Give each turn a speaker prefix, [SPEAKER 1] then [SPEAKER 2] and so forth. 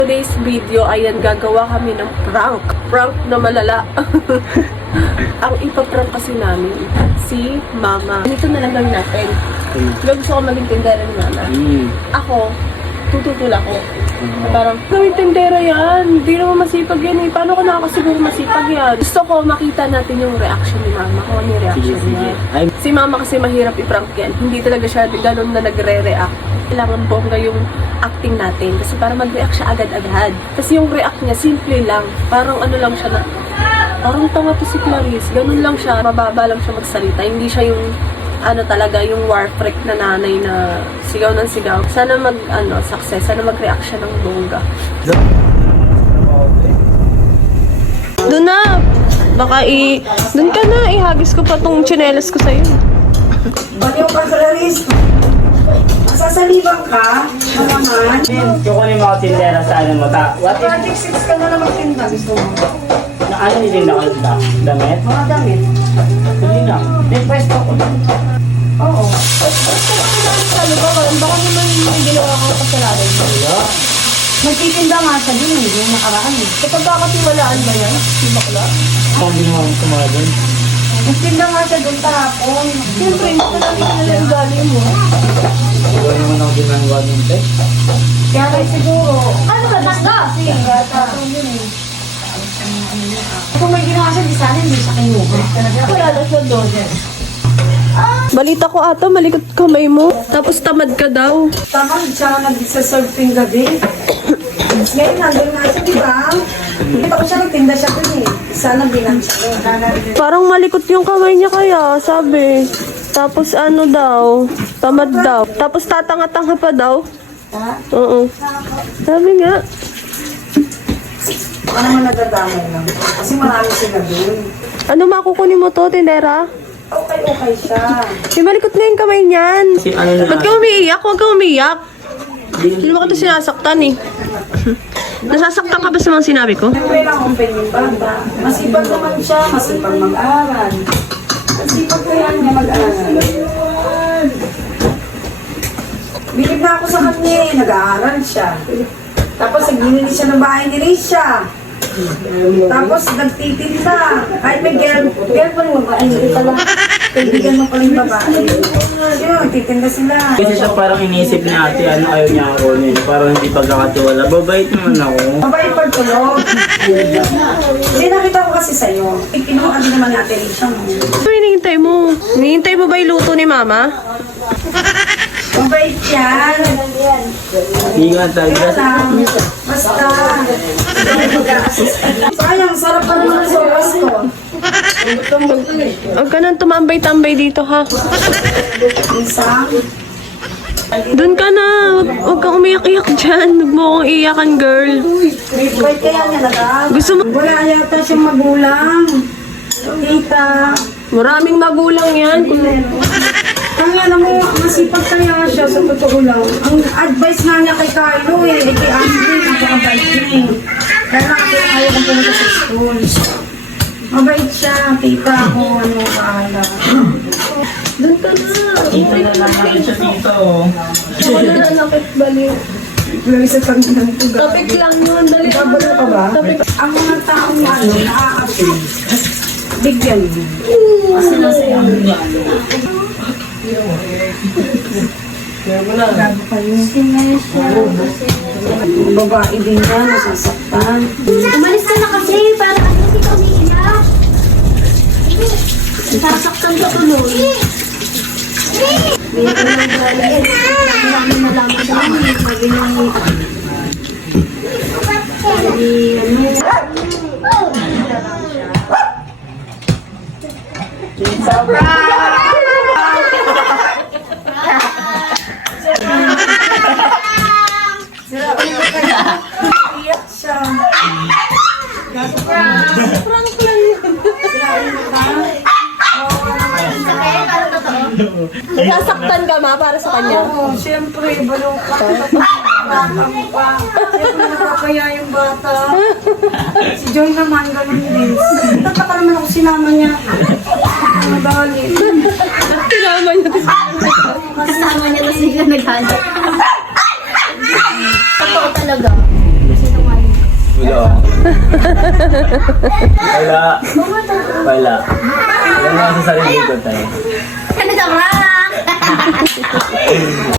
[SPEAKER 1] Today's video, ayan, gagawa kami ng prank. Prank na malala. Ang ipaprank kasi namin, si Mama. Dito na lang gawin natin. Gusto ko maging tindera ni Mama. Ako, tututula ko. Parang, gawin tindera yan. Hindi naman masipag yan eh. Paano ko nakakasiguro masipag yan? Gusto ko makita natin yung reaction ni Mama. Kung ano yung reaction niya. Si Mama kasi mahirap i-prank yan. Hindi talaga siya ganun na nagre-react. Kailangan bongga yung acting natin. Kasi para mag-react siya agad-agad. Kasi yung react niya, simple lang. Parang ano lang siya na, parang tanga to si Clarice. Ganun lang siya. Mababa lang siya magsalita. Hindi siya yung ano talaga, yung war freak na nanay na sigaw ng sigaw. Sana success. Sana mag-react siya ng bongga. Doon na! Baka doon ka na, ihagis ko pa tong tsinelas ko sa'yo.
[SPEAKER 2] Baliw ka, Clarice. Sasaliban ka? Naman.
[SPEAKER 3] Kukunin mo ako tindera sa ano mo. What if,
[SPEAKER 2] Project 6 ka na naman tinda. Gusto mo?
[SPEAKER 3] na ano nilinda ko yung damit?
[SPEAKER 2] Mga damit.
[SPEAKER 3] Hindi na. May pwesto ko.
[SPEAKER 2] Oo.
[SPEAKER 1] Baka naman yung ginawa ko kasalanan mo.
[SPEAKER 2] Magtitinda nga siya din eh. Yung nakaraan eh.
[SPEAKER 1] Kapag kakatiwalaan ba yan? Si bakla?
[SPEAKER 3] Kung ginawa mo kumawa doon.
[SPEAKER 2] Magtinda nga siya doon kahapon.
[SPEAKER 1] Siyempre, hindi ko namin nila yung gali mo.
[SPEAKER 3] Huwag naman ako ginagawa din, te.
[SPEAKER 2] Kaya kayo siguro.
[SPEAKER 4] Ano ka basta?
[SPEAKER 2] Sige, gata. Kung may ginawa siya, di sana hindi siya kinuha.
[SPEAKER 1] Wala na siya doon. Balita ko ata, malikot kamay mo. Tapos tamad ka daw.
[SPEAKER 2] Tama, siya nag-surfing gabi. Ngayon, nandun nga siya, di ba? Kita ko siya, nagtinda siya doon eh. Sana bilang siya.
[SPEAKER 1] Parang malikot yung kamay niya kaya, sabi. Tapos ano daw, tamad daw. Tapos tatanga-tanga pa daw.
[SPEAKER 2] Ha?
[SPEAKER 1] Oo. Sabi nga.
[SPEAKER 2] Baka naman nadadamay lang. Kasi marami sila doon.
[SPEAKER 1] Ano makukunin mo to, tindera?
[SPEAKER 2] Okay siya.
[SPEAKER 1] Malikot na yung kamay niyan.
[SPEAKER 3] Kasi ano na.
[SPEAKER 1] Ba't ka umiiyak? Huwag ka umiiyak. Hindi mo ka ito sinasaktan eh. Nasasaktan ka ba sa mga sinabi ko?
[SPEAKER 2] Siyempre lang open yung bata. Masipag naman siya, masipag mag-aral. Masipag kaya niya mag-aral. Bilib na ako sa kanya eh, nag-aaral siya. Tapos naglilinis siya ng bahay ni Risha. Tapos nagtitinda. Kahit may girlfriend mo ba? Ay, hindi pala. Kaibigan mo pala yung babae. Yun, nagtitinda sila.
[SPEAKER 3] Kasi siya parang iniisip ni ate, ano ayaw niya ako niya. Parang hindi pagkakatiwala. Babait naman ako.
[SPEAKER 2] Mabait pagtulog. Hindi nakita ko kasi sa'yo. Pinuha din naman ni Ate Risha mo.
[SPEAKER 1] Ano hinihintay mo? Hinihintay mo ba yung luto ni Mama?
[SPEAKER 2] Mabait yan.
[SPEAKER 3] Ingat talaga.
[SPEAKER 2] Basta. Sayang, sarap pa naman sa oras ko.
[SPEAKER 1] Huwag ka nang tumambay-tambay dito ha.
[SPEAKER 2] Isa.
[SPEAKER 1] Doon ka na. Huwag kang umiyak-iyak dyan. Huwag mo akong iyakan, girl.
[SPEAKER 2] Bait kaya niya nagag.
[SPEAKER 1] Gusto mo...
[SPEAKER 2] Wala yata siyang magulang. Tita.
[SPEAKER 1] Maraming magulang yan.
[SPEAKER 2] Kaya alam mo, masipag kaya siya sa totoo lang. Ang advice nga niya kay Carlo eh, kay Ashley, napakabait niya eh. Kaya nakakaya ayaw kong pumunta sa school. Mabait siya, tita ako, ano, bahala.
[SPEAKER 1] Doon ka na.
[SPEAKER 3] Ito na lang natin siya dito.
[SPEAKER 1] Ako na nanakit baliw.
[SPEAKER 2] Lagi sa kanya ng tuga.
[SPEAKER 1] Topic lang yun. Dali.
[SPEAKER 2] Kabalo ka ba? Ang mga taong ano, nakaka-feel. Bigyan mo. Kasi nasa yung babae din yan, nasasaktan.
[SPEAKER 4] Umalis ka na kasi para kasi ikaw umiiyak. Sasaktan ka tuloy. Hindi ko lang galing. Marami nalaman sa amin. Sabi
[SPEAKER 2] Iyak siya.
[SPEAKER 1] Nasasaktan ka ma para sa kanya.
[SPEAKER 2] Oo, siyempre, balong ka. Bata mo pa. Siyempre, nakakaya yung bata. Si Joy naman, ganun din. Tataka naman ako sinama niya. Ang dali.
[SPEAKER 1] Sinama niya.
[SPEAKER 4] kasama niya tapos biglang naghanap. Totoo talaga.
[SPEAKER 3] Wala. Wala. Wala sa sarili ko tayo.
[SPEAKER 4] Ano ka, Frank?